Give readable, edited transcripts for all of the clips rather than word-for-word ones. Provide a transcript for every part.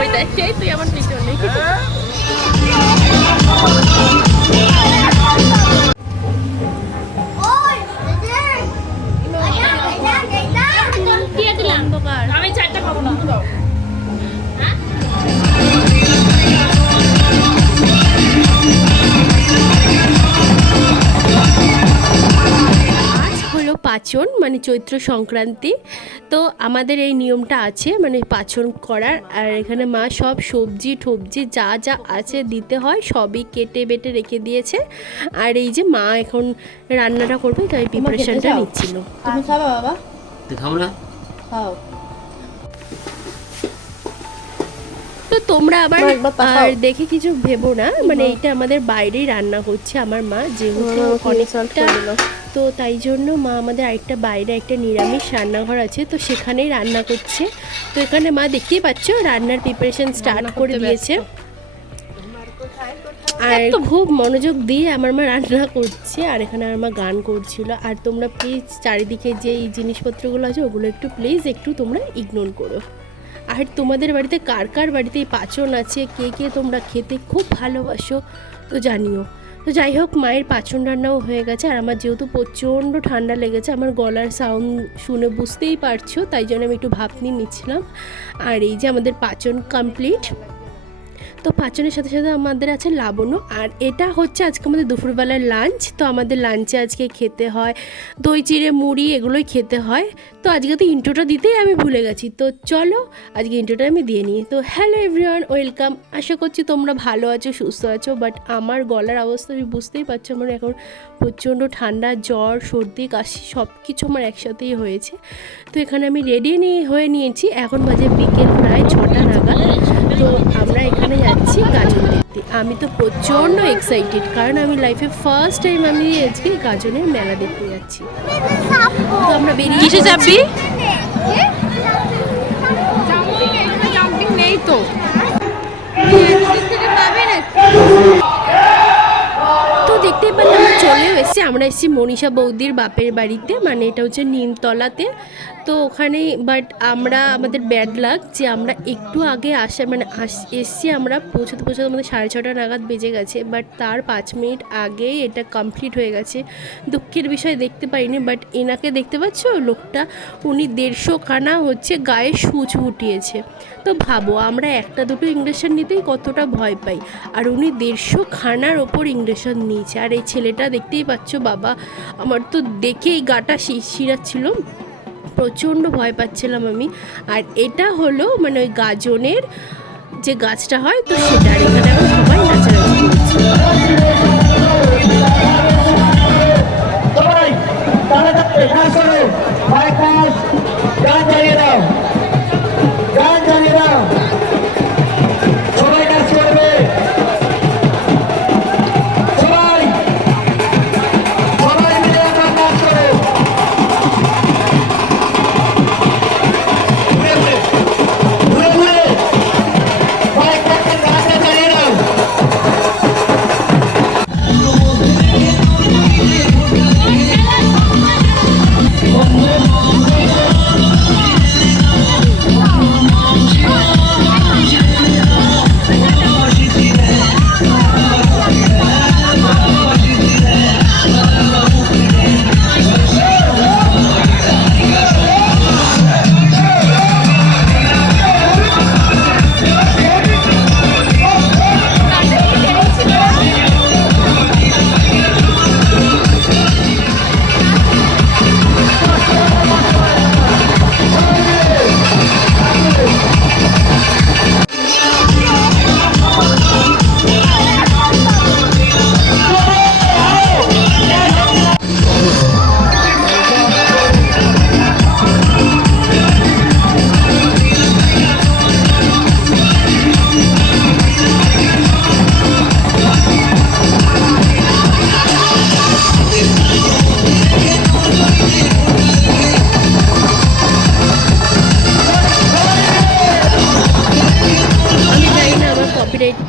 ওই দেখে তুই আমার পিছনে আমি চারটা খাবো না। পাচন মানে চৈত্র সংক্রান্তি, তো আমাদের এই নিয়মটা আছে মানে পাচন করার। আর এখানে মা সব সবজি টবজি যা যা আছে দিতে হয় সবই কেটে বেটে রেখে দিয়েছে। আর এই যে মা এখন রান্নাটা করবে তাই প্রিপারেশনটা নিচ্ছিল। তুমি খাবা বাবা? খাবো না, খাও। তো তোমরা আবার আর দেখে কিছু ভেবো না, মানে এইটা আমাদের বাইরেই রান্না করছে আমার মা, যেহেতু অনেকটা, তো তাই জন্য মা আমাদের আরেকটা বাইরে একটা নিরামিষ রান্নাঘর আছে তো সেখানেই রান্না করছে। তো এখানে মা দেখতেই পাচ্ছ রান্নার প্রিপারেশন স্টার্ট করে দিয়েছে। আর খুব মনোযোগ দিয়ে আমার মা রান্না করছে, আর এখানে আমার মা গান করছিল। আর তোমরা প্লিজ চারিদিকে যে এই জিনিসপত্রগুলো আছে ওগুলো একটু প্লিজ একটু তোমরা ইগনোর করো। আর তোমাদের বাড়িতে কার কার বাড়িতে এই পাচন আছে, কে কে তোমরা খেতে খুব ভালোবাসো তো জানিও। তো যাই হোক, মায়ের পাচন রান্নাও হয়ে গেছে। আর আমার যেহেতু প্রচণ্ড ঠান্ডা লেগেছে, আমার গলার সাউন্ড শুনে বুঝতেই পারছো, তাই জন্য আমি একটু ভাপ নিয়ে নিচ্ছিলাম। আর এই যে আমাদের পাচন কমপ্লিট। তো পাচনের সাথে সাথে আমাদের আছে লাবণ্য, আর এটা হচ্ছে আজকে আমাদের দুপুরবেলার লাঞ্চ। তো আমাদের লাঞ্চে আজকে খেতে হয় দই চিড়ে মুড়ি, এগুলোই খেতে হয়। তো আজকে তো ইন্ট্রোটা দিতেই আমি ভুলে গেছি, তো চলো আজকে ইন্ট্রোটা আমি দিয়ে নিই। তো হ্যালো এভরিওয়ান, ওয়েলকাম। আশা করছি তোমরা ভালো আছো, সুস্থ আছো। বাট আমার গলার অবস্থা আমি বুঝতেই পারছো, আমার এখন প্রচণ্ড ঠান্ডা, জ্বর, সর্দি, কাশি সব কিছু আমার একসাথেই হয়েছে। তো এখানে আমি রেডি হয়ে নিয়েছি, এখন বাজে বিকেল প্রায় 6টা নাগাদ। তো আমরা এখানে যাচ্ছি গাজন দেখতে। আমি তো প্রচণ্ড এক্সাইটেড, কারণ আমি লাইফে ফার্স্ট টাইম আমি আজকে গাজনের মেলা দেখতে যাচ্ছি। তো আমরা বেরিয়ে কিসে যাবি? জাম্পিং নেই তো, তো দেখতেই পারলাম আমরা চলেও এসেছি। আমরা এসেছি মনীষা বৌদির বাপের বাড়িতে, মানে এটা হচ্ছে নিমতলাতে। তো ওখানে বাট আমাদের ব্যাড লাক যে আমরা একটু আগে এসছি, আমরা পৌঁছাতে আমাদের 6:30 নাগাদ বেজে গেছে। বাট তার 5 মিনিট আগেই এটা কমপ্লিট হয়ে গেছে। দুঃখের বিষয় দেখতে পাইনি। বাট এনাকে দেখতে পাচ্ছ, লোকটা উনি 150খানা হচ্ছে গায়ে সূচ ফুটিয়েছে। তো ভাবো আমরা একটা দুটো ইঞ্জেকশন নিতেই কতটা ভয় পাই, আর উনি 150খানার ওপর ইঞ্জেকশন নিয়েছে। আর এই ছেলেটা দেখতেই পাচ্ছ, বাবা আমার তো দেখেই গাটা শিরাচ্ছিল, প্রচণ্ড ভয় পাচ্ছিলাম আমি। আর এটা হলো মানে ওই গাজনের যে গাছটা হয়, তো সেটার এখানে এখন সবাই নাচানাচি করছে।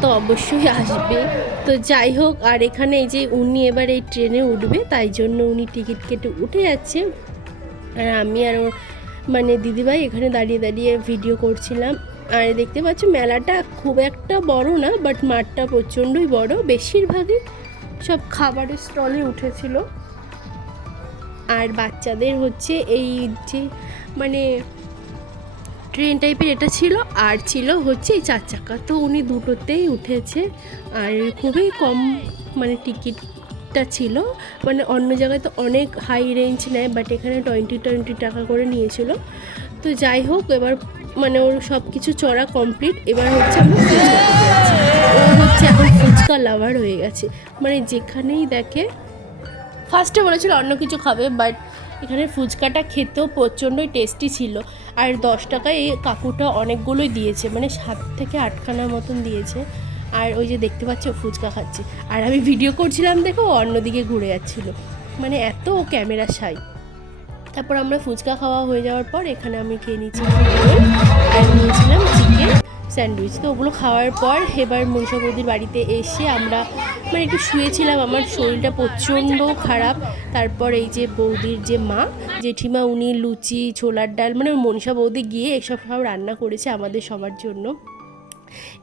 তো অবশ্যই আসবে। তো যাই হোক, আর এখানে এই যে উনি এবার এই ট্রেনে উঠবে, তাই জন্য উনি টিকিট কেটে উঠে যাচ্ছে। আর আমি আর মানে দিদিভাই এখানে দাঁড়িয়ে দাঁড়িয়ে ভিডিও করছিলাম। আর দেখতে পাচ্ছ মেলাটা খুব একটা বড় না, বাট মাঠটা প্রচণ্ডই বড়। বেশিরভাগই সব খাবারের স্টলে উঠেছিল। আর বাচ্চাদের হচ্ছে এই যে মানে ট্রেন টাইপের এটা ছিল, আর ছিল হচ্ছে এই 4 চাকা। তো উনি দুটোতেই উঠেছে। আর খুবই কম মানে টিকিটটা ছিল, মানে অন্য জায়গায় তো অনেক হাই রেঞ্জ নেয়, বাট এখানে 20 টাকা করে নিয়েছিল। তো যাই হোক, এবার মানে ওর সব কিছু চড়া কমপ্লিট। এবার হচ্ছে আমরা ফুচকা খেতে যাচ্ছি। ও হচ্ছে এখন ফুচকা লাভার হয়ে গেছে, মানে যেখানেই দেখে। ফার্স্টে বলেছিল অন্য কিছু খাবে, বাট এখানে ফুচকাটা খেতেও প্রচণ্ডই টেস্টি ছিল। আর 10 টাকায় এই কাকুটা অনেকগুলোই দিয়েছে, মানে 7 থেকে 8খানার মতন দিয়েছে। আর ওই যে দেখতে পাচ্ছ ফুচকা খাচ্ছে, আর আমি ভিডিও করছিলাম দেখো অন্যদিকে ঘুরে যাচ্ছিলো, মানে এত ক্যামেরা শাই। তারপর আমরা ফুচকা খাওয়া হয়ে যাওয়ার পর এখানে আমি খেয়ে নিয়েছিলাম রোল আর নিয়েছিলাম চিকেন স্যান্ডউইচ। তো ওগুলো খাওয়ার পর এবার মনীষা বৌদির বাড়িতে এসে আমরা মানে একটু শুয়েছিলাম, আমার শরীরটা প্রচণ্ড খারাপ। তারপর এই যে বৌদির যে মা জেঠিমা, উনি লুচি ছোলার ডাল মানে মনীষা বৌদি গিয়ে এসব সব রান্না করেছে আমাদের সবার জন্য।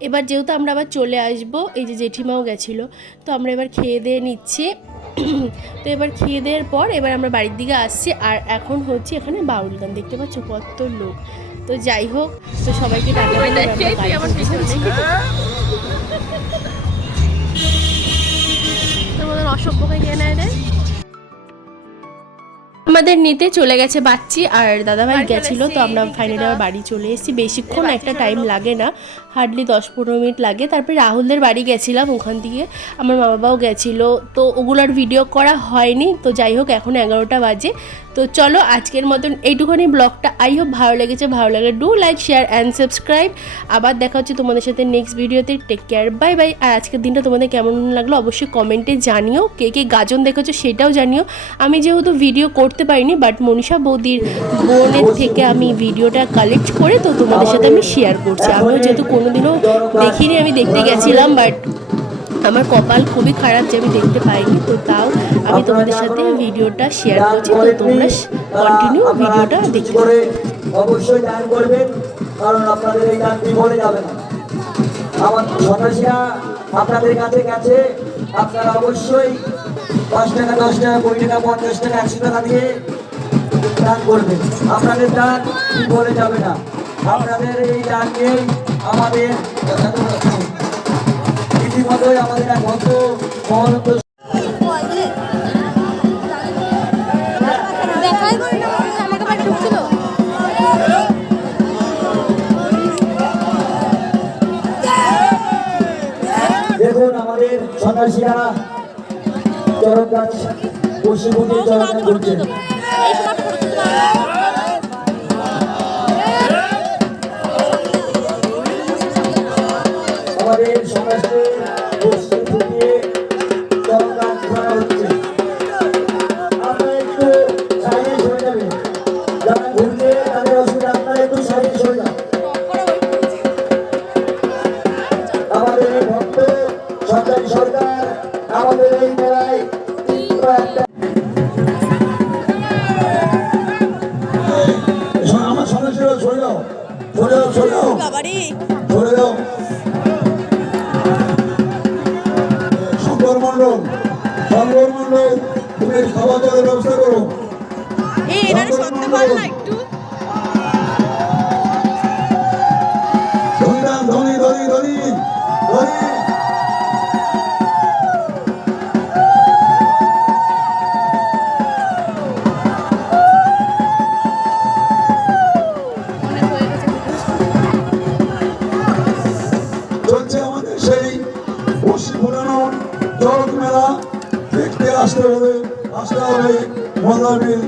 এবার যেহেতু আমরা আবার চলে আসবো, এই যে জেঠিমাও গেছিলো, তো আমরা এবার খেয়ে দিয়ে নিচ্ছি। তো এবার খেয়ে দেওয়ার পর এবার আমরা বাড়ির দিকে আসছি। আর এখন হচ্ছে এখানে বাউল গান, দেখতে পাচ্ছ কত লোক। তো যাই হোক, তো সবাইকে টাটা বলে তোমাদের অসভ্যকে নিয়ে নেয় রে। আমাদের নিতে চলে গেছে বাচ্চি, আর দাদাভাই গেছিলো। তো আমরা ফাইনালি আবার বাড়ি চলে এসেছি। বেশিক্ষণ একটা টাইম লাগে না, হার্ডলি 10-15 মিনিট লাগে। তারপরে রাহুলদের বাড়ি গেছিলাম, ওখান থেকে আমার মা বাবাও গেছিলো। তো ওগুলোর ভিডিও করা হয়নি। তো যাই হোক, এখন 11টা বাজে। তো চলো আজকের মতন এইটুখানি ব্লগটা। আই হোপ ভালো লেগেছে। ভালো লাগলে do like, share and subscribe. আবার দেখা হচ্ছে তোমাদের সাথে নেক্সট ভিডিওতে। Take care, bye bye. আর আজকের দিনটা তোমাদের কেমন লাগলো অবশ্যই কমেন্টে জানিও। কে কে গাজন দেখেছো সেটাও জানিও। আমি যেহেতু ভিডিও করতে পারিনি, বাট মনীষা বৌদির বোনের থেকে আমি ভিডিওটা কালেক্ট করে তো তোমাদের সাথে আমি শেয়ার করছি। আমিও যেহেতু কোনোদিনও দেখিনি, আমি দেখতে গেছিলাম, বাট আমার কপাল খুবই খারাপ যে আমি দেখতে পাইনি। তো তাও আমি তোমাদের সাথে ভিডিওটা শেয়ার করছি। তো তোমরা কন্টিনিউ ভিডিওটা দেখতে অবশ্যই দান করবেন, কারণ আপনাদের এই দান বিফলে যাবে না। আমার সন্ন্যাসীরা আপনাদের কাছে গেছে, আপনারা অবশ্যই 5 টাকা, 10 টাকা, 20 টাকা, 50 টাকা, 100 টাকা দিয়ে দান করবেন। আপনাদের দান বিফলে যাবে না। আপনাদের এই দান নিয়েই আমাদের ইতিমধ্যেই আমাদের এক ভক্ত মহানন্দ দেখুন আমাদের সন্ন্যাসীরা চরণ গাছ পশ্চিমবঙ্গের চরণ গাছ করছেন। আমাদের সন্ন্যাসী পশ্চিম থেকে চরণ গাছ করা হচ্ছে। আপনারা একটু সাইডে সরে যাবেন, যারা ঘুরছে তাদের অসুবিধা, আপনারা একটু সাইডে সরে যান। আমাদের এই ভক্ত সরকারি সরকার আমাদের এই মেলায় আমার সন্ন্যাসীরা সরে যাও, সরে যাও, সরে যাও, সরে যাও। শঙ্কর মন্ডল, তুমি খাওয়া দাওয়ার ব্যবস্থা করো। ধনী ধনী ধনী ধনী চলছে আমাদের সেই পশ্চিম পুরানো জগৎ মেলা। দেখতে আসতে হবে মজার মিল।